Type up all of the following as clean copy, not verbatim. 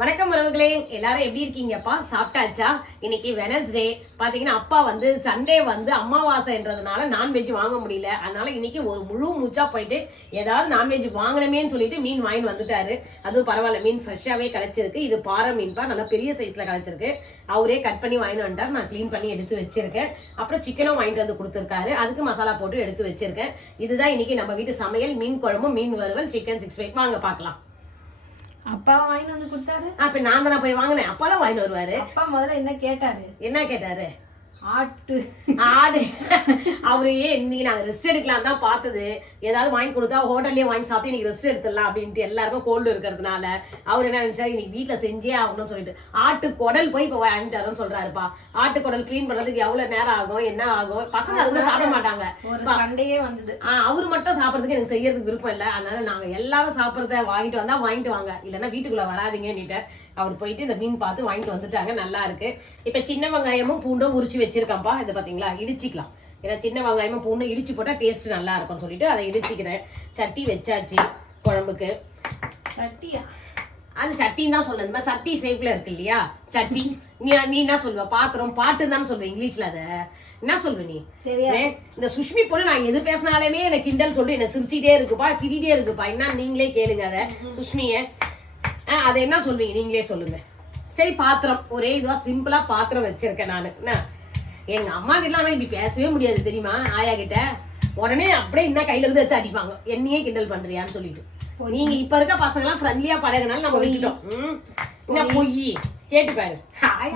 வணக்கம் உறவுகளே, எல்லாரும் எப்படி இருக்கீங்கப்பா? சாப்பிட்டாச்சா? இன்னைக்கு வெனஸ்டே பாத்தீங்கன்னா, அப்பா வந்து சண்டே வந்து அமாவாசைன்றதுனால நான்வெஜ் வாங்க முடியல. அதனால இன்னைக்கு ஒரு முழு மூச்சா போயிட்டு ஏதாவது நான்வெஜ் வாங்கணுமேன்னு சொல்லிட்டு மீன் வாங்கி வந்துட்டாரு. அதுவும் பரவாயில்ல, மீன் ஃப்ரெஷ்ஷாவே கிடைச்சிருக்கு. இது பாறை மீன்பா, நல்லா பெரிய சைஸ்ல கிடைச்சிருக்கு. அவரே கட் பண்ணி வாங்கி வந்துட்டார். நான் கிளீன் பண்ணி எடுத்து வச்சிருக்கேன். அப்புறம் சிக்கனும் வாங்கிட்டு வந்து கொடுத்துருக்காரு. அதுக்கு மசாலா போட்டு எடுத்து வச்சிருக்கேன். இதுதான் இன்னைக்கு நம்ம வீட்டு சமையல். மீன் குழம்பு, மீன் வறுவல், சிக்கன் 65. வாங்க பார்க்கலாம். அப்பா வாங்கிட்டு வந்து கொடுத்தாரு. அப்ப நான் தானே போய் வாங்கினேன். அப்பா தான் வாங்கிட்டு வருவாரு. அப்பா முதல்ல என்ன கேட்டாரு? ஆடு. அவரு இன்னைக்கு நாங்க ரெஸ்ட் எடுக்கலாம் தான் பார்த்தது. ஏதாவது வாங்கி கொடுத்தா ஹோட்டல்லயே வாங்கி சாப்பிட்டு இன்னைக்கு ரெஸ்ட் எடுத்துடலாம் அப்படின்ட்டு எல்லாருக்கும் கோல்டு இருக்கிறதுனால அவர் என்ன நினைச்சாரு, இன்னைக்கு வீட்டுல செஞ்சே ஆகணும்னு சொல்லிட்டு ஆட்டு குடல் போய் இப்போ வாங்கிட்டாருன்னு சொல்றாருப்பா. ஆட்டு குடல் கிளீன் பண்றதுக்கு எவ்வளவு நேரம் ஆகும், என்ன ஆகும்? பசங்க அதுக்கு சாப்பிட மாட்டாங்க. சண்டையே வந்தது. அவரு மட்டும் சாப்பிடறதுக்கு எனக்கு செய்யறதுக்கு விருப்பம் இல்லை. அதனால நாங்க எல்லாரும் சாப்பிடறத வாங்கிட்டு வந்தா வாங்கிட்டு வாங்க, இல்லைன்னா வீட்டுக்குள்ள வராதிங்கன்னுட்டு அவர் போயிட்டு இந்த மீன் பார்த்து வாங்கிட்டு வந்துட்டாங்க. நல்லா இருக்கு. இப்ப சின்ன வெங்காயமும் பூண்டும் உரிச்சு வச்சிருக்கப்பா. இது பாத்தீங்களா, இடிச்சிக்கலாம். ஏன்னா சின்ன வெங்காயமும் பூண்டும் இடிச்சு போட்டா டேஸ்ட் நல்லா இருக்கும்னு சொல்லிட்டு அதை இடிச்சுக்கிறேன். சட்டி வச்சாச்சு குழம்புக்கு. சட்டியா? அது சட்டின்னு தான் சொல்லுது. சட்டி ஷேப்ல இருக்கு இல்லையா சட்டி. நீ என்ன சொல்லுவ? பாத்திரம், பாட்டு தானே சொல்லுவேன் இங்கிலீஷ்ல. அதை என்ன சொல்லுவ நீ? இந்த சுஷ்மி பொண்ணு நான் எது பேசினாலுமே எனக்கு கிண்டல் சொல்லி என்ன சிரிச்சிட்டே இருக்குப்பா, திட்டிகிட்டே இருக்குப்பா. என்ன நீங்களே கேளுங்க அதை. சுஷ்மிய அதை என்ன சொல்லுவீங்க நீங்களே சொல்லுங்க. சரி, பாத்திரம் ஒரே இதுவா சிம்பிளா பாத்திரம் வச்சிருக்கேன் நானு. எங்க அம்மா கிட்ட இப்படி பேசவே முடியாது தெரியுமா? ஆயா கிட்ட உடனே அப்படியே என்ன கையில இருந்து எடுத்து அடிப்பாங்க, என்னையே கிண்டல் பண்றியான்னு சொல்லிட்டு. நீங்க இப்ப இருக்க பசங்க எல்லாம் ஃப்ரெண்ட்லியா பழகினாலும் நம்ம விட்டுட்டோம். என்ன பொய் கேட்டு பாரு.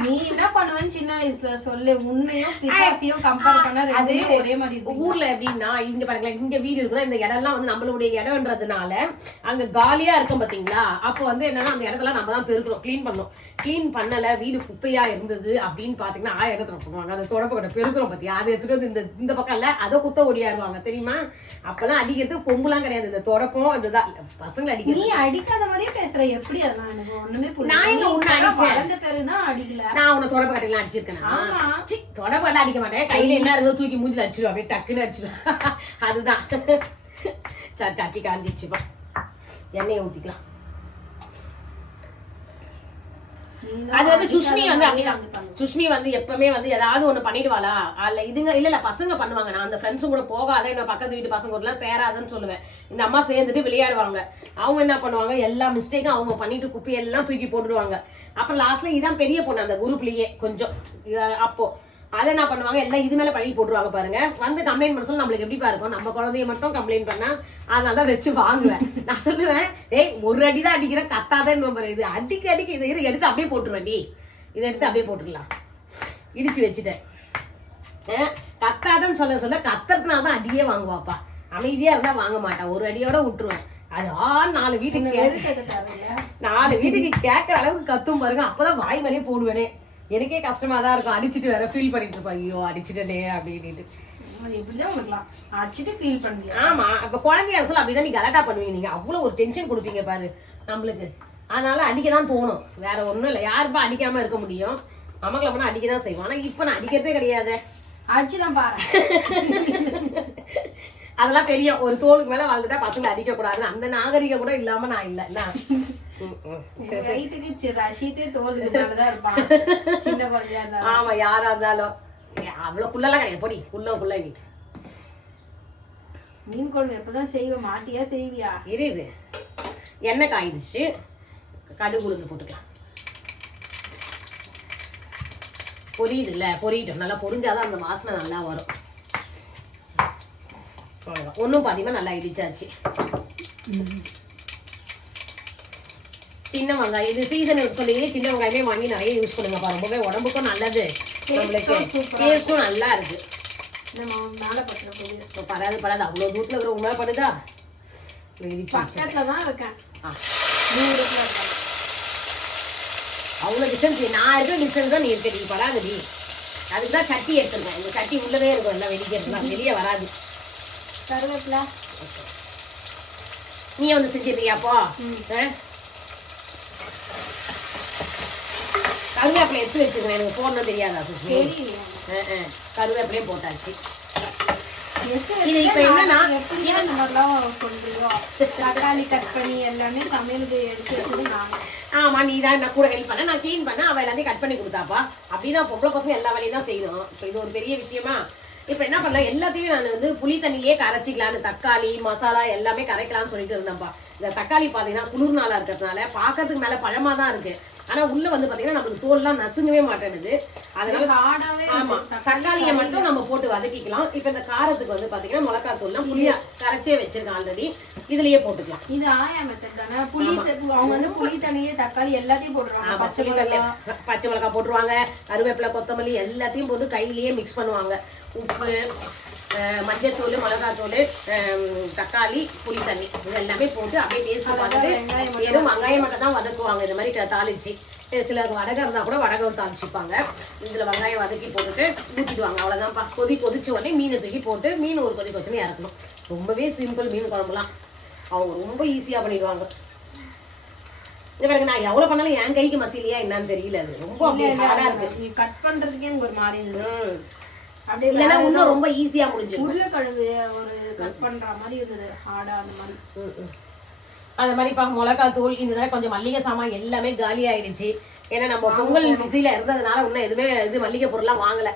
நீ என்ன பண்ணுவேன்னு சின்ன வயசுல சொல்லு. உன்னையும் பிசாசியும் கம்பேர் பண்ணா அதே ஒரே மாதிரி. ஊர்ல எப்படின்னா, இங்க பாருங்களேன், இங்க வீடு இருக்குன்னா இந்த இடம் எல்லாம் வந்து நம்மளுடைய இடம்ன்றதுனால அங்க காலியா இருக்கும் பாத்தீங்களா. அப்போ வந்து என்னன்னா அந்த இடத்துல நம்ம தான் பெருக்கிறோம், கிளீன் பண்ணோம். கிளீன் பண்ணல, வீடு குப்பையா இருந்தது அப்படின்னு பாத்தீங்கன்னா இடத்துல பண்ணுவாங்க. அந்த தொடப்ப கொட்டை பெருக்கிறோம் பாத்தியா, அதை எடுத்துட்டு வந்து இந்த பக்கம் இல்ல அதை குத்த ஓடியாருவாங்க தெரியுமா. அப்பெல்லாம் அடிக்கிறதுக்கு பொம்புலாம் கிடையாது, இந்த தொடப்பம் இதுதான் பசங்களை அடிக்க. நீ அடிக்காத மாதிரியே பேசுற. எப்படி அதெல்லாம் எனக்கு ஒண்ணுமே புரியல. நான் இங்க உன்னை அடிச்சேன். நான் உன்னை தொடப்ப கட்டையெல்லாம் அடிச்சிருக்கேன். தொடப்ப கட்டை அடிக்க மாட்டேன். கையில என்ன இருக்கோ தூக்கி மூஞ்சில அடிச்சிடுவேன், அப்படியே டக்குன்னு அடிச்சிடுவேன். அதுதான். சட்டி காஞ்சிச்சுப்பா, எண்ணெயை ஊத்திக்கலாம். அது வந்து சுஷ்மி வந்து அப்படிதான். சுஷ்மி வந்து எப்பவுமே வந்து ஏதாவது ஒண்ணு பண்ணிடுவாளா, அல்ல இதுங்க இல்ல பசங்க பண்ணுவாங்க. நான் அந்த ஃப்ரெண்ட்ஸும் கூட போகாத, என்ன பக்கத்து வீட்டு பசங்க கூட எல்லாம் சேராதுன்னு சொல்லுவேன். இந்த அம்மா சேர்ந்துட்டு விளையாடுவாங்க. அவங்க என்ன பண்ணுவாங்க, எல்லா மிஸ்டேக்கும் அவங்க பண்ணிட்டு குப்பையெல்லாம் தூக்கி போட்டுடுவாங்க. அப்புறம் லாஸ்ட்ல இதான் பெரிய பொண்ணு அந்த குரூப்லயே கொஞ்சம். அப்போ அதை என்ன பண்ணுவாங்க, எல்லாம் இது மேல பழி போட்டுருவாங்க பாருங்க. வந்து கம்ப்ளைண்ட் பண்ண சொல்ல நம்மளுக்கு எப்படி இருக்கும், நம்ம குழந்தைய மட்டும் கம்ப்ளைண்ட் பண்ணா அதனாலதான் வச்சு வாங்குவேன். நான் சொல்லுவேன், ஏய் ஒரு அடிதான் அடிக்கிறேன், கத்தாதான் இது அடிக்க இதை எடுத்து அப்படியே போட்டுருவேன். டி இதை எடுத்து அப்படியே போட்டுக்கலாம். இடிச்சு வச்சுட்டேன். கத்தாதன்னு சொல்ல கத்துறதுனாலதான் அடியே வாங்குவாப்பா. அமைதியா இருந்தா வாங்க மாட்டான், ஒரு அடியோட விட்டுருவேன். அது 4 வீட்டுக்கு கேட்கற அளவுக்கு கத்தும் பாருங்க. அப்பதான் வாய் மேலே போடுவேனே. எனக்கே கஷ்டமா தான் இருக்கும். அடிச்சுட்டு வேற ஃபீல் பண்ணிட்டு இருப்பேன், ஐயோ அடிச்சுட்டே அப்படின்ட்டு. ஆமா, இப்ப குழந்தைய சொல்ல அப்படிதான் நீ கலாட்டா பண்ணுவீங்க. நீங்க அவ்வளவு ஒரு டென்ஷன் கொடுப்பீங்க பாரு நம்மளுக்கு. அதனால அடிக்கதான் தோணும், வேற ஒண்ணும் இல்ல. யாருப்பா அடிக்காம இருக்க முடியும்? அம்மாக்களை பண்ணா அடிக்கதான் செய்வோம். ஆனா இப்ப நான் அடிக்கிறதே கிடையாது. அடிச்சுதான் பாரு. அதெல்லாம் தெரியும், ஒரு தோலுக்கு மேல வாழ்ந்துட்டா பசங்களை அடிக்க கூடாதுன்னு. அந்த நாகரிகம் கூட இல்லாம நான் இல்ல. ஆமா, யாரா இருந்தாலும் அவ்வளவு குள்ளெல்லாம் கிடையாது. பொடி குள்ள நீ மீன் குழம்பு எப்பதான் செய்வ? மாட்டியா செய்வியா? இரு எண்ணெய் காயிடுச்சு, கடுகு உளுந்து போட்டுக்கலாம். பொரியுது இல்ல, பொரியட்டும். நல்லா பொரிஞ்சாதான் அந்த வாசனை நல்லா வரும். ஒன்னும் பாத்தீங்கன்னா நல்லா இடிச்சாச்சு. சின்ன வெங்காயம் இது சீசன் சொல்லி சின்ன வெங்காயமே வாங்கி நிறைய யூஸ் பண்ணுங்கப்பா. ரொம்பவே உடம்புக்கும் நல்லது, நம்மளுக்கு டேஸ்டும் நல்லா இருக்கு. படாது அவ்வளவு தூரத்துல இருக்கிற உண்மை பண்ணுதா? பக்கத்துலதான் இருக்கேன். அவ்வளவு டிஸ்டன்ஸ் நான் இருக்கிற டிஸ்டன்ஸ் தான் நீ இருக்க. நீ படாதுடி. அதுக்குதான் சட்டி எடுத்துருக்கேன். இந்த சட்டி உள்ளதே இருக்கும், எல்லாம் வெளியே வெளியே வராது. கருவேப்பிலை நீ வந்து செஞ்சிருக்கியாப்போ? கருவேப்பிலை எடுத்து வச்சுக்கிறேன், எனக்கு போடணும் தெரியாதா சுஷ்மி? கருவேப்பிலையும் போட்டாச்சு. இது இப்ப என்னன்னா தக்காளி கட் பண்ணி எல்லாமே சமையலுக்கு எடுத்து வச்சது நான். ஆமா நீ தான் என்ன கூட ஹெல்ப் பண்ண, நான் க்ளீன் பண்ண, அவ எல்லாத்தையும் கட் பண்ணி கொடுத்தாப்பா. அப்படிதான் பொம்பளை பசங்க எல்லா வேலையும் தான் செய்யணும். இப்போ இது ஒரு பெரிய விஷயமா? இப்போ என்ன பண்ணலாம், எல்லாத்தையுமே நான் வந்து புளி தண்ணியே கரைச்சிக்கலான்னு, தக்காளி மசாலா எல்லாமே கரைக்கலாம்னு சொல்லிட்டு இருந்தேன்ப்பா. இந்த தக்காளி பார்த்தீங்கன்னா குளிர் நாளா இருக்கிறதுனால பார்க்கறதுக்கு மேலே பழமா தான் இருக்கு. ஆனா உள்ள வந்து பாத்தீங்கன்னா நம்மளுக்கு தோல்லாம் நசுங்கவே மாட்டேனுது. அதனால ஆமா தக்காளியை மட்டும் நம்ம போட்டு வதக்கிக்கலாம். இப்ப இந்த காரத்துக்கு வந்து பாத்தீங்கன்னா மிளகாய் தூள்லாம் புளியா கரைச்சே வச்சிருக்கேன் ஆல்ரெடி, இதுலயே போட்டுக்கலாம். இது ஆயா மெத்தட் தானே. புளி அவங்க வந்து புளி தண்ணியே தக்காளி எல்லாத்தையும் போடுறாங்க. பச்சை மிளகாய் போட்டுருவாங்க, கருவேப்பிலை கொத்தமல்லி எல்லாத்தையும் போட்டு கையிலேயே மிக்ஸ் பண்ணுவாங்க. உப்பு மஞ்சத்தூள் மிளகாத்தூள் தக்காளி புளி தண்ணி இது எல்லாமே போட்டு அப்படியே டேஸ்ட் பார்த்துட்டு வெறும் வெங்காயம் மட்டும் தான் வதக்குவாங்க. இந்த மாதிரி தாளிச்சு சிலருக்கு வடகம் இருந்தால் கூட வடகம் தாளிச்சுப்பாங்க. இதில் வெங்காயம் வதக்கி போட்டுட்டு ஊற்றிடுவாங்க. அவ்வளோதான்ப்பா. கொதிச்ச உடனே மீனை தூக்கி போட்டு மீன் ஒரு கொதி கொச்சமே இறக்கணும். ரொம்பவே சிம்பிள் மீன் குழம்புலாம். அவங்க ரொம்ப ஈஸியாக பண்ணிடுவாங்க. நான் எவ்வளவு பண்ணாலும் என் கைக்கு மசிலியா என்னன்னு தெரியல. அது ரொம்ப ஹார்டா இருக்கு. கட் பண்றதுக்கே எனக்கு ஒரு மாதிரி இருந்தது. அப்படியே இல்லைன்னா இன்னும் ரொம்ப ஈஸியா முடிஞ்சிடும். உருளைக்கிழங்கு ஒரு கட் பண்ற மாதிரி இருந்தது ஹார்டா. அந்த மாதிரி அந்த மாதிரி இப்போ மிளகாய் தூள் இந்த தடவை கொஞ்சம் மல்லிகை சாமான் எல்லாமே காலி ஆயிடுச்சு. ஏன்னா நம்ம பொங்கல் பிஸியில இருந்ததுனால இன்னும் எதுவுமே இது மல்லிகை பொருள்லாம் வாங்கலை.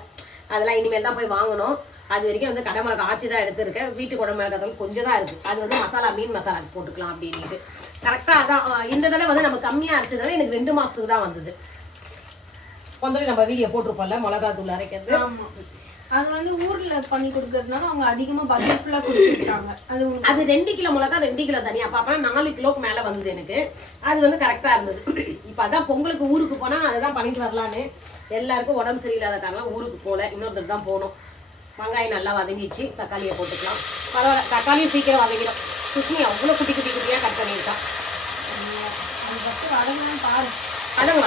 அதெல்லாம் இனிமேல் தான் போய் வாங்கணும். அது வரைக்கும் வந்து கடை மிளகா ஆச்சி தான் எடுத்துருக்கேன். வீட்டு குடை மிளகாய் கொஞ்சம் தான் இருக்குது. அது வந்து மசாலா மீன் மசாலா போட்டுக்கலாம் அப்படின்ட்டு கரெக்டாக அதான். இந்த தடவை வந்து நம்ம கம்மியாக அரைச்சதுனால எனக்கு 2 மாதத்துக்கு தான் வந்தது. கொஞ்சம் நம்ம வீடியோ போட்டிருப்போம்ல மிளகா தூள் அரைக்கிறது. அது வந்து ஊர்ல பண்ணி கொடுக்கறதுனால அவங்க அதிகமா பட்ஜெட் ஃபுல்லா கொடுத்துட்டாங்க. அது 2 கிலோ மிளகா 2 கிலோ தனியா பாப்பா 4 கிலோக்கு மேல வந்தது எனக்கு. அது வந்து கரெக்டா இருந்தது. இப்ப அதான் பொங்கலுக்கு ஊருக்கு போனா அதான் பண்ணிட்டு வரலான்னு. எல்லாருக்கும் உடம்பு சரியில்லாத காரணம் ஊருக்கு போல, இன்னொருத்தர் தான் போகணும். வெங்காயம் நல்லா வதங்கிச்சு, தக்காளியை போட்டுக்கலாம். பரவாயில்ல, தக்காளியும் சீக்கிரம் வதங்கிடும். சுஷ்மி அவ்வளோ குட்டி குட்டி குட்டியாக கட் பண்ணியிருக்கான். அது ஃபஸ்ட்டு வதங்கலாம் பாரு. வதங்க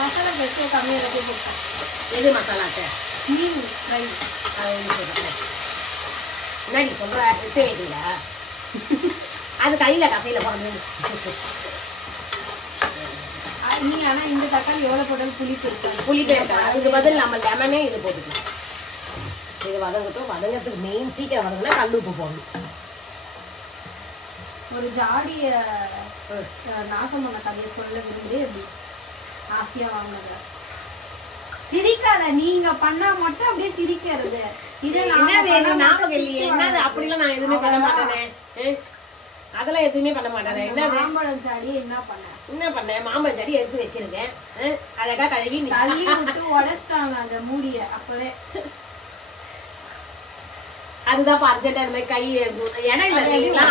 மசாலா கெஸ்ட்டு கம்மியாக போட்டேன். எது மசாலாட்டு? மீன் ஃப்ரை. என்னடி சொல்கிற? வைக்கல அது கையில் கசையில் போடணும். நீ ஆனால் இந்த தக்காளி எவ்வளோ போட்டாலும் புளிப்பு இருக்காது. புளிப்பே இருக்காது. அதுக்கு பதில் நம்ம லெமனே இது போட்டுக்கலாம். இது வதங்கட்டும். வதங்கிறதுக்கு மெயின் சீக்கிரம் வதங்கினா கல் உப்பு போடணும். ஒரு ஜாடிய நாசம் பண்ண கதையை சொல்ல விரும்பி எப்படி ஆசையா வாங்குறது. சிரிக்காத, நீங்க பண்ணா மட்டும் அப்படியே சிரிக்கிறது. ஞாபகம் இல்லையே என்னது? அப்படிலாம் நான் எதுவுமே பண்ண மாட்டேனே. அதெல்லாம் எதுவுமே பண்ண மாட்டேன். என்னது மாம்பழம் சாடி என்ன பண்ணேன்? மாம்பழம் செடி எடுத்து வச்சிருக்கேன். அழகா கழுவி விட்டு உடைச்சிட்டாங்க அந்த மூடிய. அப்பவே அதுதான் அர்ஜென்டா இந்த மாதிரி கை இடம் இல்லை.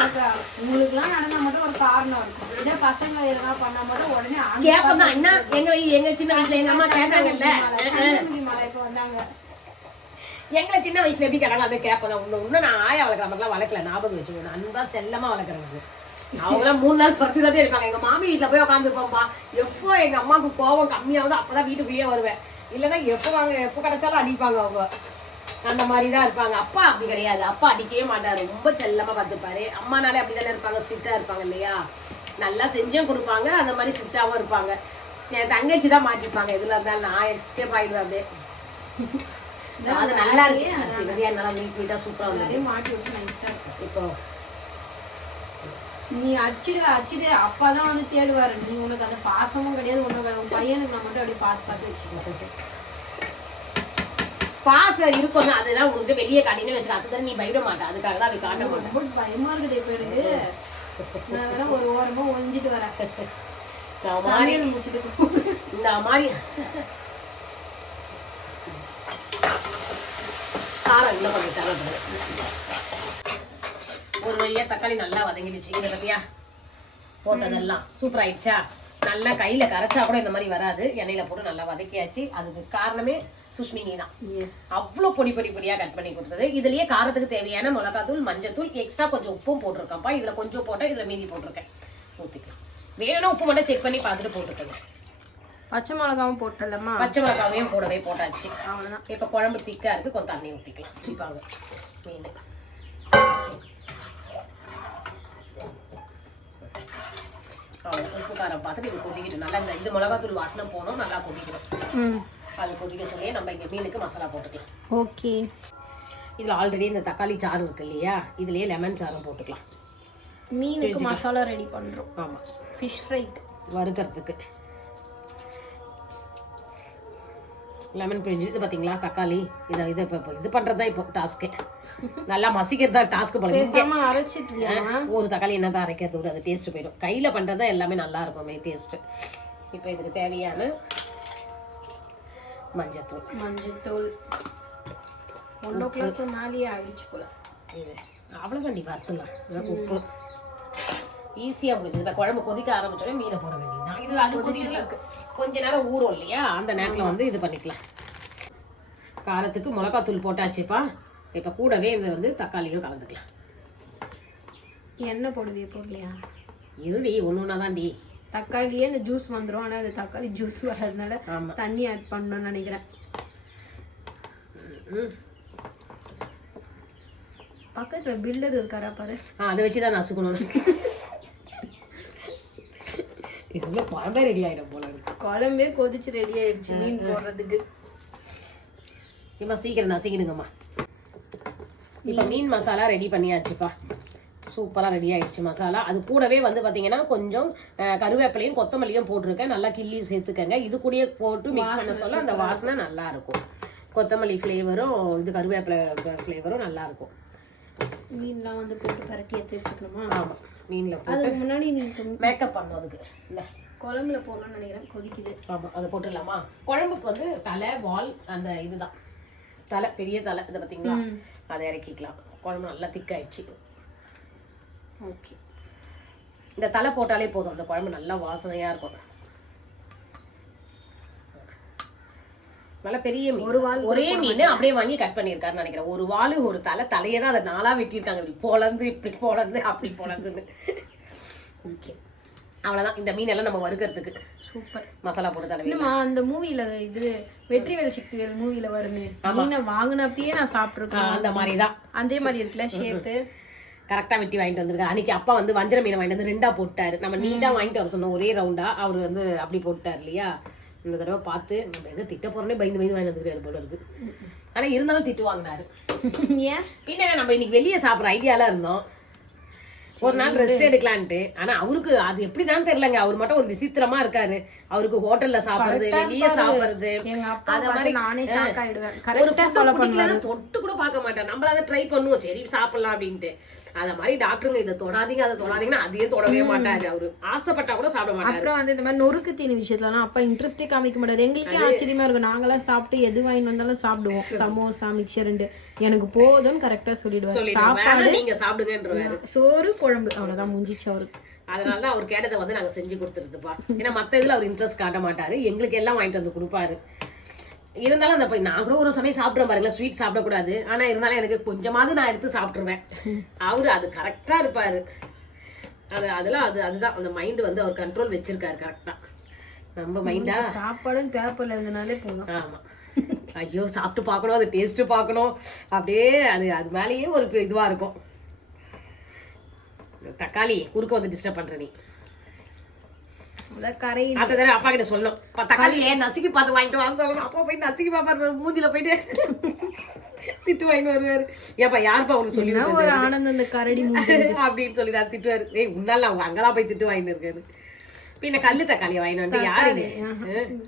உங்களுக்கு எல்லாம் நடந்தா மட்டும் ஒரு காரணம் இருக்கும். இதே பசங்க எதனா பண்ணா மட்டும் உடனே கேப்பதான். என்ன எங்க சின்ன வயசுல எங்க அம்மா கேட்டாங்கல்ல, இப்ப வந்தாங்க. எங்களை சின்ன வயசுல எப்படி கேட்டாங்க அதை கேப்பதான். இன்னும் நான் ஆயா வளர்க்குற மாதிரிலாம் வளர்க்கல. ஞாபகம் வச்சுக்கணும். அன்பா செல்லமா வளர்க்குறாங்க. அவங்களாம் 3 நாள் 10 தான் இருப்பாங்க. எங்க மாமி வீட்டுல போய் உட்காந்துருப்போம்ப்பா. எப்போ எங்க அம்மாவுக்கு கோபம் கம்மியாவது அப்பதான் வீட்டுக்குள்ளேயே வருவேன். இல்லைன்னா எப்போ கிடைச்சாலும் அடிப்பாங்க அவங்க. அந்த மாதிரி தான் இருப்பாங்க. அப்பா அப்படி கிடையாது. அப்பா அடிக்கவே மாட்டாரு. ரொம்ப செல்லமா பார்த்துப்பாரு. அம்மானாலே அப்படிதானே இருப்பாங்க. ஸ்ட்ரிக்டா இருப்பாங்க இல்லையா? நல்லா செஞ்சும் கொடுப்பாங்க, அந்த மாதிரி ஸ்ட்ரிக்டாவும் இருப்பாங்க. என் தங்கச்சி தான் மாட்டிருப்பாங்க. எதுல இருந்தாலும் நான் எஸ்கேப் ஆயிடுவேன் அப்படியே. அது நல்லா இருக்கு. சிவதியா நல்லா நீட்டா சூப்பரா வந்து மாட்டி விட்டு இப்போ நீ அடிச்சுடு அப்பாதான் வந்து தேடுவாரு. நீ உனக்கு அந்த பாசமும் கிடையாது. உனக்கு பையனுக்கு நான் மட்டும் அப்படியே பார்த்து வச்சுக்கேன். பாசம் இருக்கும். அதெல்லாம் உங்களுக்கு வெளியே காட்டினே வச்சுக்க. அதுதான் நீ பயப்பட மாட்டேன். அதுக்காக தான் அது காட்ட மாட்டேன். பயமா இருக்குது. இப்ப நான் ஒரு ஓரமா ஒழிஞ்சிட்டு வரேன். இந்த மாதிரி காரம் இன்னும் கொஞ்சம் தேவைப்படுது. ஒரு வழியா தக்காளி நல்லா வதங்கிடுச்சு. இதை பத்தியா போட்டதெல்லாம் சூப்பர் ஆயிடுச்சா? நல்லா கையில கரைச்சா கூட இந்த மாதிரி வராது. எண்ணெயில போட்டு நல்லா வதக்கியாச்சு. அதுக்கு காரணமே சுஷ்மினி தான். அவ்வளோ பொடி பொடியா கட் பண்ணி கொடுத்தது. இதுலயே காரத்துக்கு தேவையான மிளகாத்தூள், மஞ்சத்தூள், எக்ஸ்ட்ரா கொஞ்சம் உப்பும் போட்டிருக்கேன்ப்பா. இதுல கொஞ்சம் போட்டேன், இதுல மீதி போட்டிருக்கேன். ஊத்திக்கலாம். வேணும்னா உப்பு மட்டும் செக் பண்ணி பார்த்துட்டு போட்டுக்கோங்க. பச்சை மிளகாவும் போட்டலம்மா. பச்சை மிளகாவையும் போடவே போட்டாச்சு. அவ்வளோதான். இப்போ குழம்பு திக்கா இருக்கு. கொஞ்சம் தண்ணி ஊற்றிக்கலாம். சிப்பாங்க மீன் அவ்வளோ உப்பு காரம் பார்த்துட்டு இது கொதிக்கிட்டு நல்லா இந்த மிளகாத்தூள் வாசனை போனோம். நல்லா கொதிக்கணும். அது கொதிக்க சொல்லி நம்ம இங்கே மீனுக்கு மசாலா போட்டுக்கலாம். ஓகே. இதில் ஆல்ரெடி இந்த தக்காளி சாறு இருக்கு இல்லையா? இதுலேயே லெமன் சாறும் போட்டுக்கலாம். மீனுக்கு மசாலா ரெடி பண்ணுறோம். ஆமாம். ஃபிஷ் ஃப்ரைக்கு வறுக்கிறதுக்கு. லெமன் பிழிஞ்சு இது பார்த்தீங்களா தக்காளி இதை இதை இப்போ இது பண்ணுறது தான் இப்போ டாஸ்க்கு. நல்லா மசிக்கிறது தான் டாஸ்க்கு போல. ஒரு தக்காளி என்ன தான் அரைக்கிறது விட அது டேஸ்ட்டு போயிடும். கையில் பண்ணுறது தான் எல்லாமே நல்லா இருக்குமே டேஸ்ட்டு. இப்போ இதுக்கு தேவையான மஞ்சத்தூள் 1 o'clock மேலேயே ஆயிடுச்சு போல. இது அவ்வளோதான் வறுத்துலாம். உப்பு ஈஸியாக முடிஞ்சது. இப்போ குழம்பு கொதிக்க ஆரம்பிச்சோடனே மீனை போட வேண்டியதுதான். இது அது கொதிச்சிருக்கு கொஞ்ச நேரம் ஊறும் இல்லையா, அந்த நேரத்தில் வந்து இது பண்ணிக்கலாம். காரத்துக்கு மிளகாத்தூள் போட்டாச்சுப்பா. இப்போ கூடவே இந்த வந்து தக்காளியும் கலந்துக்கலாம். எண்ணெய் போடுது போடலையா? இருடி ஒன்று ஒன்றா தான்டி. தக்காளியே இந்த ஜூஸ் வந்துடும். ஆனால் அது தக்காளி ஜூஸ் வர்றதுனால தண்ணி ஆட் பண்ணணும்னு நினைக்கிறேன். பக்கத்துல பில்டர் இருக்காரா பாரு. அதை வச்சு தான் நசுக்கணும். இதுல குழம்பே ரெடி ஆயிடும் போல இருக்கு. குழம்பே கொதிச்சு ரெடி ஆயிடுச்சு மீன் போடுறதுக்கு. இப்போ சீக்கிரம் நசுக்கிடுங்கம்மா. இப்போ மீன் மசாலா ரெடி பண்ணியாச்சுப்பா. சூப்பராக ரெடி ஆயிடுச்சு மசாலா. அது கூடவே வந்து பார்த்தீங்கன்னா கொஞ்சம் கருவேப்பிலையும் கொத்தமல்லியும் போட்டிருக்கேன். நல்லா கிள்ளி சேர்த்துக்கங்க. இது கூடயே போட்டு மிக்ஸ் பண்ண சொல்ல அந்த வாசனை நல்லா இருக்கும். கொத்தமல்லி ஃப்ளேவரும் இது கருவேப்பிலை ஃப்ளேவரும் நல்லா இருக்கும். மீன்லாம் வந்து போட்டு பரட்டி எடுத்து வச்சுக்கணுமா? ஆமாம், மீனில் அதுக்கு முன்னாடி நீங்கள் மேக்கப் பண்ணும். அதுக்கு இல்லை குழம்புல போடணும்னு நினைக்கிறேன். கொதிக்குது. ஆமாம், அதை போட்டுடலாமா? குழம்புக்கு வந்து தலை வால் அந்த இதுதான் தலை, பெரிய தலை இதை பார்த்தீங்களா, அதை இறக்கிக்கலாம். குழம்பு நல்லா திக்காயிடுச்சு. ஓகே, இந்த தலை போட்டாலே போதும், அந்த குழம்பு நல்லா வாசனையாக இருக்கும். நல்லா பெரிய மீன், ஒரே மீன் அப்படியே வாங்கி கட் பண்ணியிருக்காருன்னு நினைக்கிறேன். ஒரு வால் ஒரு தலை, தலையை தான் அதை 4ஆ வெட்டியிருக்காங்க. இப்படி பொழந்து இப்படி பொழந்து அப்படி பொழந்துன்னு. ஓகே, அவ்வளோதான். இந்த மீனெல்லாம் நம்ம வறுக்கிறதுக்கு சூப்பர் மசாலா போட்டு தடவை. இல்லைம்மா, அந்த மூவில இது வெற்றிவேல் சக்திவேல் மூவில வருமே, மீனை வாங்கினப்பயே நான் சாப்பிட்ருக்கேன். அந்த மாதிரி தான், அதே மாதிரி இருக்குல்ல ஷேப்பு. கரெக்டாக வெட்டி வாங்கிட்டு வந்திருக்காரு. அன்னைக்கு அப்பா வந்து வஞ்சர மீனை வாங்கிட்டு வந்து 2ஆ போட்டாரு. நம்ம நீட்டாக வாங்கிட்டு வர சொன்னோம், ஒரே ரவுண்டா. அவர் வந்து அப்படி போட்டார் இல்லையா. இந்த தடவை பார்த்து நம்ம எங்க திட்ட போறோன்னே பயந்து வாங்கி வந்துக்கிறாரு போல இருக்கு. ஆனா இருந்தாலும் திட்டு வாங்கினாரு. ஏன் பின்ன நம்ம இன்னைக்கு வெளியே சாப்பிட்ற ஐடியால இருந்தோம், ஒரு நாள் ரெஸ்ட் எடுக்கலான்ட்டு. ஆனா அவருக்கு அது எப்படிதான் தெரியலங்க. அவர் மட்டும் ஒரு விசித்திரமா இருக்காரு. அவருக்கு ஹோட்டல்ல சாப்பிடுறது, வெளியே சாப்பிடுறது, அத மாதிரி தொட்டு கூட பார்க்க மாட்டேன். நம்மள அதை ட்ரை பண்ணுவோம், சரி சாப்பிடலாம் அப்படின்ட்டு. அத மாதிரி டாக்டருங்க இதை தொடாதீங்க அதை தொடாதீங்கன்னா அதையே தொடவே மாட்டாரு. அவரு ஆசைப்பட்டா கூட சாப்பிட மாட்டாரு. அப்புறம் வந்து இந்த மாதிரி நொறுக்கு தீனி விஷயத்துலலாம் அப்பா இன்ட்ரெஸ்டே காமிக்க மாட்டாரு. எங்களுக்கே ஆச்சரியமா இருக்கும். நாங்களாம் சாப்பிட்டு எது வாங்கிட்டு வந்தாலும் சாப்பிடுவோம். சமோசா, மிக்சர் எனக்கு போதும்னு கரெக்டா சொல்லிடுவாரு. சாப்பாடு நீங்க சாப்பிடுங்கன்றவாரு. சோறு குழம்பு அவ்வளவுதான் முடிஞ்சிச்சு அவருக்கு. அதனாலதான் அவர் கேட்டதை வந்து நாங்க செஞ்சு கொடுத்துருதுப்பா. ஏன்னா மத்த இதுல அவர் இன்ட்ரெஸ்ட் காட்ட மாட்டாரு, எங்களுக்கு எல்லாம் வாங்கிட்டு வந்து கொடுப்பாரு. இருந்தாலும் அந்த நான் கூட ஒரு சமயம் சாப்பிட்றேன் பாருங்களேன், ஸ்வீட் சாப்பிடக்கூடாது. ஆனா இருந்தாலும் எனக்கு கொஞ்சமாவது நான் எடுத்து சாப்பிட்டுருவேன். அவரு அது கரெக்டா இருப்பாரு. அதுதான் அந்த மைண்ட் வந்து அவர் கண்ட்ரோல் வச்சிருக்காரு கரெக்டா. நம்ம மைண்டா சாப்பாடு பேப்பர்ல இருந்தனாலே போதும். ஆமா, ஐயோ சாப்பிட்டு பார்க்கணும், அது டேஸ்ட் பார்க்கணும், அப்படியே அது மேலேயே ஒரு இதுவா இருக்கும். தக்காளி குறுக்க வந்து டிஸ்டர்ப் பண்ற நீ. அப்பா கிட்ட சொல்லணும், தக்காளி ஏன் நசுக்கி பார்த்து வாங்கிட்டு வாங்க சொல்லணும். அப்பா போய் நசுக்கி பாப்பாரு, மூஞ்சில போயிட்டு திட்டு வாங்கிட்டு வருவாரு. ஏப்பா யாருப்பா உனக்கு சொல்லி ஒரு ஆனந்தம் இந்த கரடி அப்படின்னு சொல்லி நான் திட்டுவாரு. ஏய் உன்னால அவங்க அங்கெல்லாம் போய் திட்டு வாங்கிட்டு இருக்காரு. பின்ன கல்லு தக்காளி வாங்கிட்டு வந்து யாரு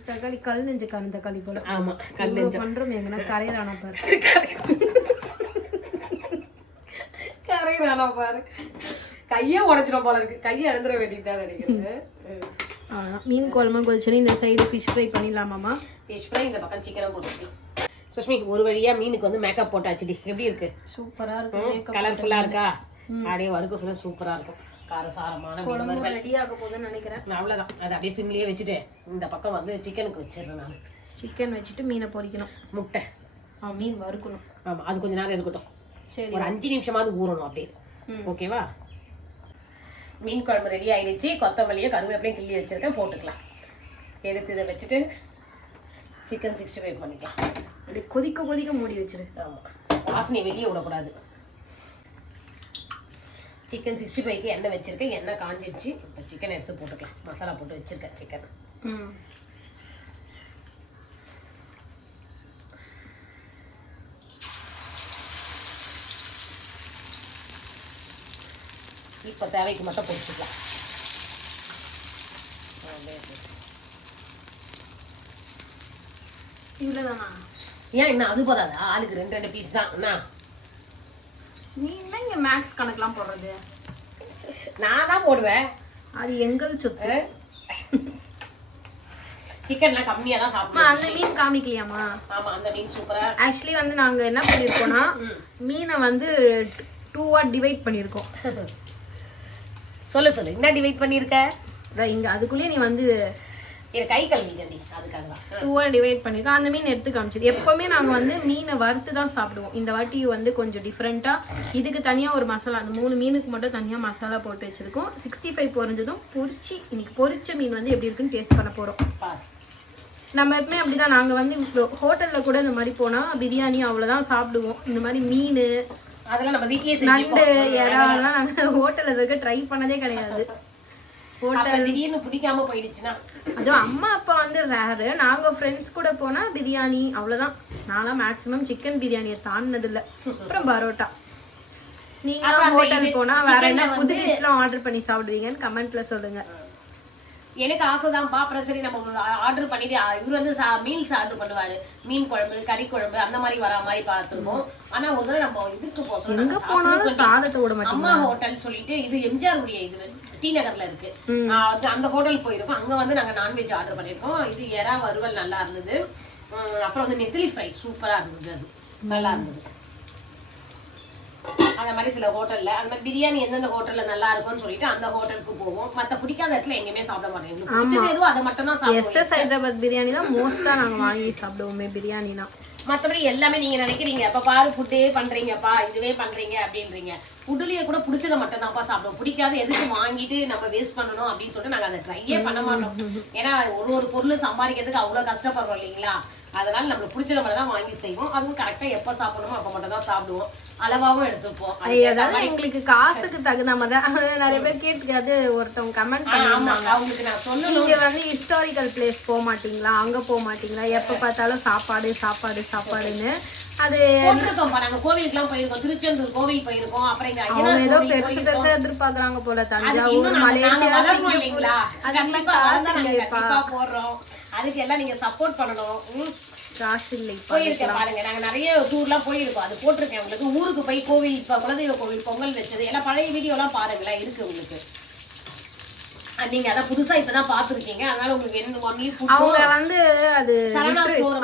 தக்காளி கல் நெஞ்சு காணும் தக்காளி போல. ஆமா, கல் நெஞ்சு பண்றோம் எங்கன்னா கரையிறானா பாரு, கரையிறானா பாரு. கையே உடைச்சிடும் போல இருக்கு. கையை எழுந்துட வேண்டியதுதான் நினைக்கிறேன். மீன் குழம்பு கொதிச்சு இந்த சைடு ஃபிஷ் ஃப்ரை பண்ணிடலாமாமா? ஃபிஷ் ஃப்ரை இந்த பக்கம் சிக்கனும் போட்டுக்கலாம். சுஷ்மி ஒரு வழியா மீனுக்கு வந்து மேக்கப் போட்டாச்சுடி. எப்படி இருக்கு? சூப்பரா இருக்கு, கலர்ஃபுல்லா இருக்கா? அப்படியே வறுக்க சொல்ல சூப்பரா இருக்கும். காரசாரமான குழம்பு ரெடி ஆக போகுதுன்னு நினைக்கிறேன். அவ்வளவுதான், அதை அப்படியே சிம்லயே வச்சுட்டு இந்த பக்கம் வந்து சிக்கனுக்கு வச்சிடுறேன். நான் சிக்கன் வச்சுட்டு மீனை பொரிக்கணும். முட்டை மீன் வறுக்கணும். ஆமா, அது கொஞ்ச நேரம் இருக்கட்டும். சரி, ஒரு 5 நிமிஷமாவது ஊறணும் அப்படியே. ஓகேவா? மீன் குழம்பு ரெடி ஆயிடுச்சு. கொத்தமல்லியும் கருவேப்பிலையும் கிள்ளி வச்சிருக்கேன், போட்டுக்கலாம். எடுத்து இதை வச்சுட்டு சிக்கன் 65 பண்ணிக்கலாம். அப்படி கொதிக்க கொதிக்க மூடி வச்சிரு. ஆமாம், வாசனை வெளியே விடக்கூடாது. சிக்கன் 65க்கு எண்ணெய் வச்சிருக்கேன், எண்ணெய் காஞ்சிடுச்சு. இப்போ சிக்கன் எடுத்து போட்டுக்கலாம். மசாலா போட்டு வச்சிருக்கேன் சிக்கன். இப்போ தேவைக்கு மட்டும் பொரிச்சுக்கலாம். இவ்வளவுதானா? ஏன் இன்னும் அது போதாதா? ஆளுக்கு 2 பீஸ் தான். என்ன நீ என்ன இங்க மேக்ஸ் கணக்கெல்லாம் போடுறது? நான் தான் போடுவேன். அது எங்கள் சொத்து. சிக்கன்லாம் கம்மியா தான் சாப்பிடுவேன். அந்த மீன் காமிக்கலையாமா? ஆமா, அந்த மீன் சூப்பரா. ஆக்சுவலி வந்து நாங்க என்ன பண்ணிருக்கோம்னா மீனை வந்து 2ஆ டிவைட் பண்ணிருக்கோம். சொல்லு என்ன டிவைட் பண்ணிருக்க? இங்க அதுக்குள்ளே நீ வந்து கை கழுவிட்டடி, அதுக்காக தான் 2ஆ டிவைட் பண்ணிருக்கோம். அந்த மீன் எடுத்து காமிச்சிரு. எப்பவுமே நாங்க வந்து மீனை வறுத்து தான் சாப்பிடுவோம். இந்த வாட்டி வந்து கொஞ்சம் டிஃப்ரெண்டா இதுக்கு தனியா ஒரு மசாலா, அந்த 3 மீனுக்கு மட்டும் தனியா மசாலா போட்டு வச்சிருக்கோம். 65 பொரிஞ்சதும் பொரிச்சு இன்னைக்கு பொரிச்ச மீன் வந்து எப்படி இருக்குன்னு டேஸ்ட் பண்ண போறோம். நம்ம எப்பவுமே அப்படிதான். நாங்க வந்து ஹோட்டல்ல கூட இந்த மாதிரி போனா பிரியாணி அவ்வளவுதான் சாப்பிடுவோம். இந்த மாதிரி மீன் அதெல்லாம் நம்ம வீட்லயே நண்டு இறாலாம் நாங்க ஹோட்டல்ல இருக்க ட்ரை பண்ணதே கிடையாது. ஹோட்டல் திடீர்னு பிடிக்காம போயிடுச்சுன்னா அதுவும் அம்மா அப்பா வந்து ரேரு. நாங்க ஃப்ரெண்ட்ஸ் கூட போனா பிரியாணி அவ்வளவுதான். நான்லாம் மேக்ஸிமம் சிக்கன் பிரியாணியை தாண்டினது இல்ல. அப்புறம் பரோட்டா. நீங்க ஹோட்டல் போனா வேற என்ன புது டிஷ்லாம் ஆர்டர் பண்ணி சாப்பிடுவீங்கன்னு கமெண்ட்ல சொல்லுங்க. எனக்கு ஆசைதான்ப்பா. அப்புறம் சரி நம்ம ஆர்டர் பண்ணிட்டு இவர் வந்து மீல்ஸ் ஆர்டர் பண்ணுவாரு. மீன் குழம்பு, கறி குழம்பு அந்த மாதிரி வரா மாதிரி பார்த்துருக்கோம். ஆனா ஒரு தடவை நம்ம இதுக்கு போறோம், அம்மா ஹோட்டல் சொல்லிட்டு, இது எம்ஜிஆர் உடைய இது டி நகர்ல இருக்கு. அந்த ஹோட்டல் போயிருக்கோம். அங்க வந்து நாங்க நான்வெஜ் ஆர்டர் பண்ணிருக்கோம். இது எறா வறுவல் நல்லா இருந்தது. அப்புறம் வந்து நெத்திலி ஃப்ரை சூப்பரா இருந்தது. அது நல்லா இருந்தது. அந்த மாதிரி சில ஹோட்டல்ல அந்த மாதிரி பிரியாணி எந்தெந்த ஹோட்டல்ல நல்லா இருக்கும்னு சொல்லிட்டு அந்த ஹோட்டலுக்கு போவோம். மத்த பிடிக்காத இடத்துல எங்கேயுமே சாப்பிட மாட்டோம். அதை மட்டும் தான் சாப்பிடுவோம். ஹைதராபாத் பிரியாணி தான் மோஸ்டா நாங்க வாங்கி சாப்பிடுவோமே பிரியாணினா. மற்றபடி எல்லாமே நீங்க நினைக்கிறீங்க அப்ப பாரு ஃபுட்டே பண்றீங்கப்பா, இதுவே பண்றீங்க அப்படின்றீங்க. ஃபுட்டுலயே கூட பிடிச்சதை மட்டும் தான்ப்பா சாப்பிடுவோம். பிடிக்காத எதுக்கு வாங்கிட்டு நம்ம வேஸ்ட் பண்ணணும் அப்படின்னு சொல்லிட்டு நாங்க அதை ட்ரையே பண்ண மாட்டோம். ஏன்னா ஒரு பொருள் சம்பாதிக்கிறதுக்கு அவ்வளவு கஷ்டப்படுறோம் இல்லைங்களா? அதனால நம்மளுக்கு பிடிச்சத மட்டும் தான் வாங்கி செய்வோம். அதுவும் கரெக்டா எப்ப சாப்பிடணுமோ அப்ப மட்டும் தான் சாப்பிடுவோம். அளவாவும் எடுத்துப்போம். எங்களுக்கு காசுக்கு தகுந்த மாதிரி நிறைய பேர் கேட்டுக்காது. ஒருத்தவங்க கமெண்ட் பண்ணிருந்தாங்க, அவங்களுக்கு நான் சொல்லணும், நீங்க வந்து ஹிஸ்டாரிக்கல் பிளேஸ் போக மாட்டீங்களா, அங்க போக மாட்டீங்களா, எப்ப பார்த்தாலும் சாப்பாடு சாப்பாடு சாப்பாடுன்னு. அது நாங்க கோவிலுக்கு எல்லாம் போயிருக்கோம். திருச்செந்தூர் கோவில் போயிருக்கோம். அப்புறம் அவங்க ஏதோ பெருசு பெருசா எதிர்பார்க்கறாங்க போல. தஞ்சாவூர், மலேசியா போடுறோம். அதுக்கு எல்லாம் நீங்க சப்போர்ட் பண்ணணும். காசு இல்லை போயிருக்கேன் பாருங்க. நாங்க நிறைய டூர்லாம் போயிருக்கோம். அது போட்டிருக்கேன் உங்களுக்கு. ஊருக்கு போய் கோவில், இப்ப குலதெய்வ கோவில் பொங்கல் வச்சது எல்லாம் பழைய வீடியோ எல்லாம் பாருங்களேன், இருக்கு உங்களுக்கு. நீங்க அத புதுசா இப்பதான் பாத்துருக்கீங்க. அதனால உங்களுக்கு என்ன ஒன்லி ஃபுட். அவங்க வந்து அது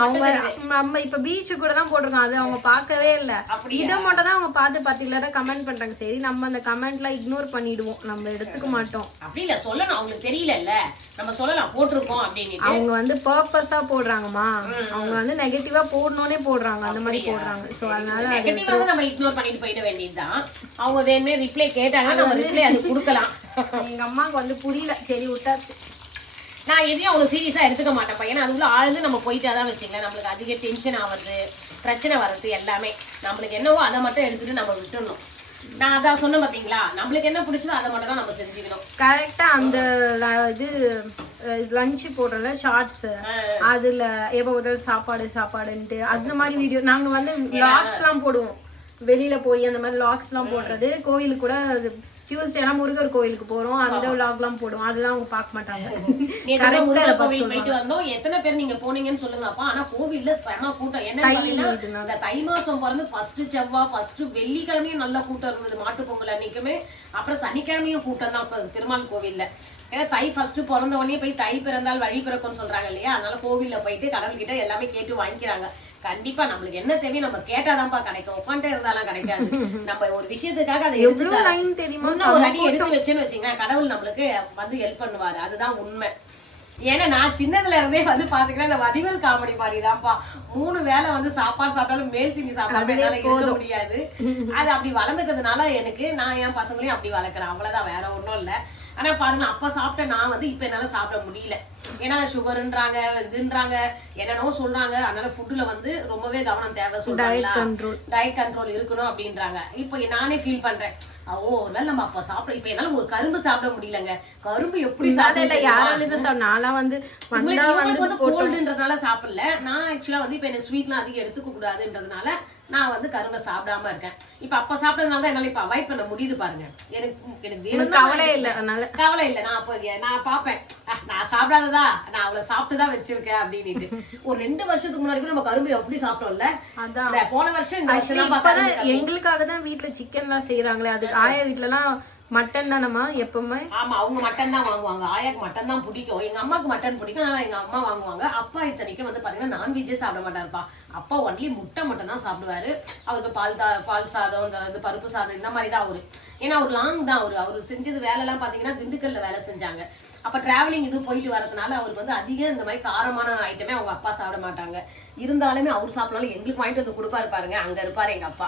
அவங்க நம்ம இப்ப பீச் கூட தான் போட்டிருக்கோம். அது அவங்க பார்க்கவே இல்ல. இத மட்டும் தான் அவங்க பார்த்து பர்టిక్యులரா கமெண்ட் பண்றாங்க. சரி நம்ம அந்த கமெண்ட்லாம் இக்னோர் பண்ணிடுவோம், நம்ம எடுத்துக்க மாட்டோம். அப்படி இல்ல, சொல்லணும். அவங்களுக்கு தெரியலல்ல, நம்ம சொல்லலாம் போட்டிருக்கோம் அப்படின்னு. அவங்க வந்து பர்பஸா போடுறாங்கமா. அவங்க வந்து நெகட்டிவா போடணும்னே போடுறாங்க, அந்த மாதிரி போடுறாங்க. சோ அதனால நெகட்டிவா நம்ம இக்னோர் பண்ணிட்டு போயிட வேண்டியதுதான். அவங்க வேணுமே ரிப்ளை கேட்டாங்க, நம்ம ரிப்ளை அது கொடுக்கலாம். எங்க அம்மாவுக்கு வந்து புரியல, சரி விட்டாச்சு. நான் எதையும் அவ்வளவு சீரியஸா எடுத்துக்க மாட்டேன். ஏன்னா அதுக்குள்ள ஆழ்ந்து நம்ம போயிட்டாதான் வச்சுக்கலாம். நம்மளுக்கு அதிக டென்ஷன் ஆகுறது, பிரச்சனை வர்றது எல்லாமே. நம்மளுக்கு என்னவோ அதை மட்டும் எடுத்துட்டு நம்ம விட்டுடணும். நான் அதான் சொன்னேன் பாத்தீங்களா, நம்மளுக்கு என்ன பிடிச்சதோ அதை மட்டும் தான் நம்ம செஞ்சுக்கணும். கரெக்டா அந்த இது லஞ்ச் போடுறல ஷார்ட்ஸ், அதுல எப்ப முதல் சாப்பாடு சாப்பாடுன்ட்டு அந்த மாதிரி வீடியோ நாங்க வந்து வ்ளாக்ஸ் எல்லாம் போடுவோம். வெளியில போய் அந்த மாதிரி வ்ளாக்ஸ் எல்லாம் போடுறது. கோவிலுக்கு கூட டியூஸ்டேனா முருகர் கோவிலுக்கு போறோம், அந்த விளாக் எல்லாம் போடுவோம். அதெல்லாம் அவங்க பார்க்க மாட்டாங்க. முருகர் கோவில் போயிட்டு வந்தோம். எத்தனை பேர் நீங்க போனீங்கன்னு சொல்லுங்கப்பா. ஆனா கோவில்ல செம கூட்டம். என்ன தை மாசம் பிறந்து ஃபர்ஸ்ட் செவ்வாய், ஃபர்ஸ்ட் வெள்ளிக்கிழமையும் நல்ல கூட்டம் இருந்தது. மாட்டு பொங்கல் அன்னைக்குமே. அப்புறம் சனிக்கிழமையும் கூட்டம் தான் பெருமாள் கோவில்ல. ஏன்னா தை ஃபர்ஸ்ட் பிறந்த உடனே போய் தை பிறந்தால் வழி பிறக்கும்னு சொல்றாங்க இல்லையா? அதனால கோவில்ல போயிட்டு கடவுள்கிட்ட எல்லாமே கேட்டு வாங்கிக்கிறாங்க. கண்டிப்பா நம்மளுக்கு என்ன தேவையோ நம்ம கேட்டாதான்ப்பா கிடைக்கும். உட்காண்டே இருந்தாலும் கிடைக்காது. நம்ம ஒரு விஷயத்துக்காக அதை எடுத்து ஒரு அடி எடுத்து வச்சேன்னு வச்சுங்க, கடவுள் நம்மளுக்கு வந்து ஹெல்ப் பண்ணுவாரு. அதுதான் உண்மை. ஏன்னா நான் சின்னதுல இருந்தே வந்து பாத்தீங்கன்னா இந்த வடிவேல் காமெடி மாதிரிதான்ப்பா. 3 வேளை வந்து சாப்பாடு சாப்பிட்டாலும் மேல் திணி சாப்பிடாம என்னால இருக்க முடியாது. அது அப்படி வளர்ந்துட்டதுனால எனக்கு நான் என் பசங்களையும் அப்படி வளர்க்குறேன். அவ்வளவுதான், வேற ஒண்ணும் இல்ல. ஆனா பாருங்க, அப்ப சாப்பிட்ட நான் வந்து இப்ப என்னால சாப்பிட முடியல. ஏன்னா சுகர்ன்றாங்க இதுன்றாங்க என்னென்னவோ சொல்றாங்க. அதனால ஃபுட்டுல வந்து ரொம்பவே கவனம் தேவை சொல்றாங்களா, டயட் கண்ட்ரோல் இருக்கணும் அப்படின்றாங்க. இப்போ நானே ஃபீல் பண்றேன், ஒருவேளை நம்ம அப்ப சாப்பிட இப்ப என்னால ஒரு கரும்பு சாப்பிட முடியலங்க. கரும்பு எப்படி சாப்பிடல யாராலும் நான்லாம் வந்து கோல்டுன்றதுனால சாப்பிடல. நான் ஆக்சுவலா வந்து இப்ப எனக்கு ஸ்வீட்லாம் அதிகம் எடுத்துக்க கூடாதுன்றதுனால நான் வந்து கரும்பை சாப்பிடாம இருக்கேன். இப்ப அப்ப சாப்பிட்டதுனால தான் என்னால இப்ப அவாய்ட் பண்ண முடியுது பாருங்க. எனக்கு கவலை இல்ல, அதனால கவலை இல்ல. நான் அப்ப நான் பாப்பேன், நான் சாப்பிடாததா நான் அவ்வளவு சாப்பிட்டுதான் வச்சிருக்கேன் அப்படின்னு. ஒரு 2 வருஷத்துக்கு முன்னாடி கூட நம்ம கரும்பு எப்படி சாப்பிட்டோம்ல. அதான் போன வருஷம் இந்த வருஷம் எங்களுக்காக தான் வீட்டுல சிக்கன் எல்லாம் செய்யறாங்களே. அது ஆயா வீட்டுல எல்லாம் மட்டன் தானம்மா எப்பவுமே. ஆமா, அவங்க மட்டன் தான் வாங்குவாங்க. ஆயாக்கு மட்டன் தான் பிடிக்கும். எங்க அம்மாக்கு மட்டன் பிடிக்கும், அதனால எங்க அம்மா வாங்குவாங்க. அப்பா இத்தனைக்கும் வந்து பாத்தீங்கன்னா நான்வெஜ்ஜே சாப்பிட மாட்டாருப்பா. அப்பா ஒன்லி முட்டை மட்டும் தான் சாப்பிடுவாரு. அவருக்கு பால் சாதம், இந்த பருப்பு சாதம் இந்த மாதிரி தான் அவரு. ஏன்னா அவர் லாங் தான் அவரு செஞ்சது வேலை எல்லாம் பாத்தீங்கன்னா திண்டுக்கல்ல வேலை செஞ்சாங்க. அப்ப டிராவலிங் இது போயிட்டு வரதுனால அவருக்கு வந்து அதிகம் இந்த மாதிரி காரமான ஐட்டமே அவங்க அப்பா சாப்பிட மாட்டாங்க. இருந்தாலுமே அவர் சாப்பிடலாம் எங்களுக்கு வாங்கிட்டு வந்து கொடுப்பாரு பாருங்க. அங்க இருப்பாரு எங்க அப்பா.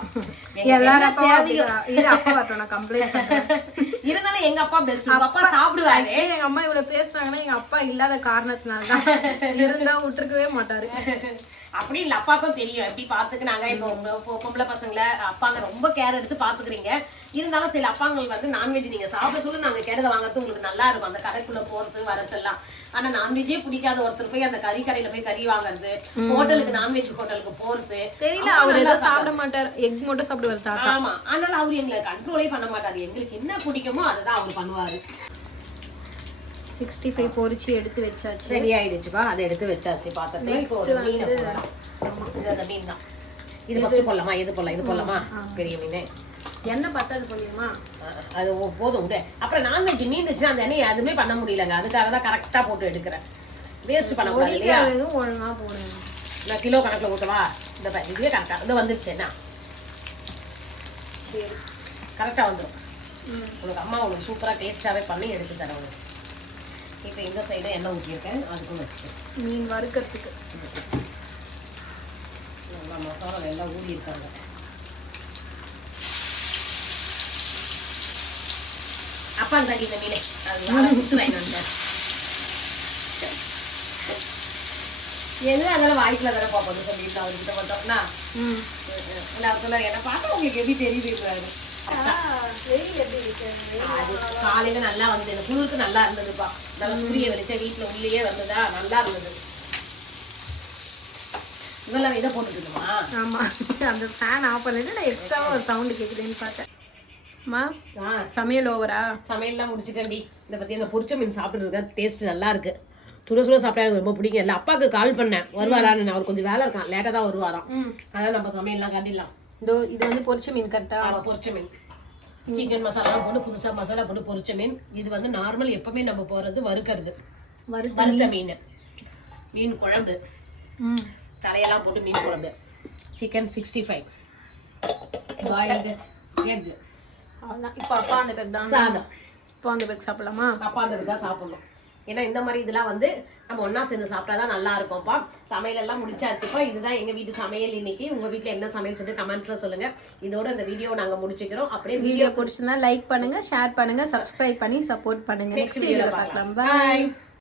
இருந்தாலும் எங்க அப்பா பெஸ்ட். அப்பா சாப்பிடுவாரு. எங்க அம்மா இவ்வளவு பேசுறாங்கன்னா எங்க அப்பா இல்லாத காரணத்தினாலதான். இருந்தா விட்டுருக்கவே மாட்டாரு. அப்படி இல்ல, அப்பாக்கும் தெரியும் எப்படி பாத்துக்கிறாங்க. இப்போ பொம்பளை பசங்களை அப்பாங்க ரொம்ப கேர் எடுத்து பாத்துக்கிறீங்க. இருந்தாலும் சில அப்பாங்கள் வந்து நான்வெஜ் நீங்க சாப்பிட சொல்லி நாங்க கேரத வாங்குறது உங்களுக்கு நல்லா இருக்கும், அந்த கடைக்குள்ள போறது வரதெல்லாம். ஆனா நான்வெஜ்ஜே பிடிக்காத ஒருத்தர் போய் அந்த கறி கடையில போய் கறி வாங்குறது, ஹோட்டலுக்கு நான்வெஜ் ஹோட்டலுக்கு போறது தெரியல. அவர் எல்லாம் சாப்பிட மாட்டார், எக் மட்டும் சாப்பிடுவாரு. ஆமா, அதனால அவரு எங்களை கண்ட்ரோலே பண்ண மாட்டாரு. எங்களுக்கு என்ன பிடிக்குமோ அதுதான் அவரு பண்ணுவாரு. 65 பொரிச்சு எடுத்து வச்சாச்சு. ரெடி ஆயிடுச்சுப்பா, அதை எடுத்து வச்சாச்சு பாத்திரத்துல. இப்போ ஒரு மீன் போடலாம். இந்த மீன் தான் இது ஃபர்ஸ்ட் போடலாமா? இது போடலாம், இது போடலாமா? பெரிய மீன் எண்ணெய் பத்தாது போடுமா? அது போதும். அப்புறம் நான்வெஜ் மீந்துச்சுன்னா அந்த எண்ணெய் எதுவுமே பண்ண முடியலங்க. அதுக்காக தான் கரெக்டா போட்டு எடுக்கிறேன். வேஸ்ட் பண்ண கூடாது இல்லையா? ஒழுங்கா போடுங்க. நான் கிலோ கணக்குல ஊற்றவா? இந்த இதுவே கரெக்டா இது வந்துருச்சு. என்ன சரி, கரெக்டா வந்துடும். உங்களுக்கு அம்மா உங்களுக்கு சூப்பரா டேஸ்டாவே பண்ணி எடுத்து தரேன். இப்போ இந்த சைடும் எண்ணெய் ஊற்றியிருக்கேன், அதுக்கும் வச்சுக்கேன். மீன் வறுக்கிறதுக்கு நல்லா மசாலா எல்லாம் ஊறி இருக்காங்க. அப்பா இருந்தாங்க இந்த மீனை அது சுட்டு வாங்கிட்டு எது அதெல்லாம் வாய்க்குல தானே பார்ப்போம் சொல்லிட்டு அவர்கிட்ட பார்த்தோம்னா என்ன பார்த்தா உங்களுக்கு எப்படி தெரியுது. காலையில நல்லா வந்து இந்த குளிருக்கு நல்லா இருந்ததுப்பா. நல்லா சூரிய வெளிச்சம் வீட்டுல உள்ளேயே வந்ததா நல்லா இருந்தது. இதெல்லாம் இதை போட்டுட்டுமா? ஆமா, அந்த ஃபேன் ஆஃப் பண்ணிட்டு நான் எக்ஸ்ட்ரா ஒரு சவுண்ட் கேக்குதுன்னு பார்த்தேன். அம்மா சமையல் ஓவரா? சமையல்லாம் முடிச்சுட்டேன்டி. இதை பத்தி அந்த பொரிச்ச மீன் சாப்பிட்டு இருக்க டேஸ்ட் நல்லா இருக்கு. சுட சுட சாப்பிட்டா எனக்கு ரொம்ப பிடிக்கும். இல்லை அப்பாவுக்கு கால் பண்ணேன் வருவாரான்னு. அவர் கொஞ்சம் வேலை இருக்கான், லேட்டா தான் வருவாராம். அதான் நம்ம சமையல்லாம் காட்டிடலாம். இது வந்து பொரிச்ச மீன் கரெக்டா? பொரிச்ச மீன் சிக்கன் மசாலா போட்டு புதுசா மசாலா போட்டு பொரிச்ச மீன். இது வந்து நார்மல் எப்பவுமே நம்ம போறது வறுக்கிறது. வறுத்த மீன் குழம்பு, தலையெல்லாம் போட்டு மீன் குழம்பு. Chicken 65 boiled egg. இப்போ அப்பா அந்த பேர் தான் சாதம். இப்போ அந்த பேருக்கு சாப்பிடலாமா? அப்பா அந்த பேர் தான் சாப்பிடணும். ஏன்னா இந்த மாதிரி இதெல்லாம் வந்து நம்ம ஒன்னா சேர்ந்து சாப்பிட்டாதான் நல்லா இருக்கும்ப்பா. சமையல் எல்லாம் முடிச்சாச்சுப்பா. இதுதான் எங்க வீட்டு சமையல் இன்னைக்கு. உங்க வீட்டுல என்ன சமையல் சொல்லிட்டு கமெண்ட்ஸ்ல சொல்லுங்க. இதோட இந்த வீடியோ நாங்க முடிச்சுக்கிறோம். அப்படியே வீடியோ பிடிச்சிருந்தா லைக் பண்ணுங்க, ஷேர் பண்ணுங்க, சப்ஸ்கிரைப் பண்ணி சப்போர்ட் பண்ணுங்க. நெக்ஸ்ட் வீடியோல பார்க்கலாம். பாய்.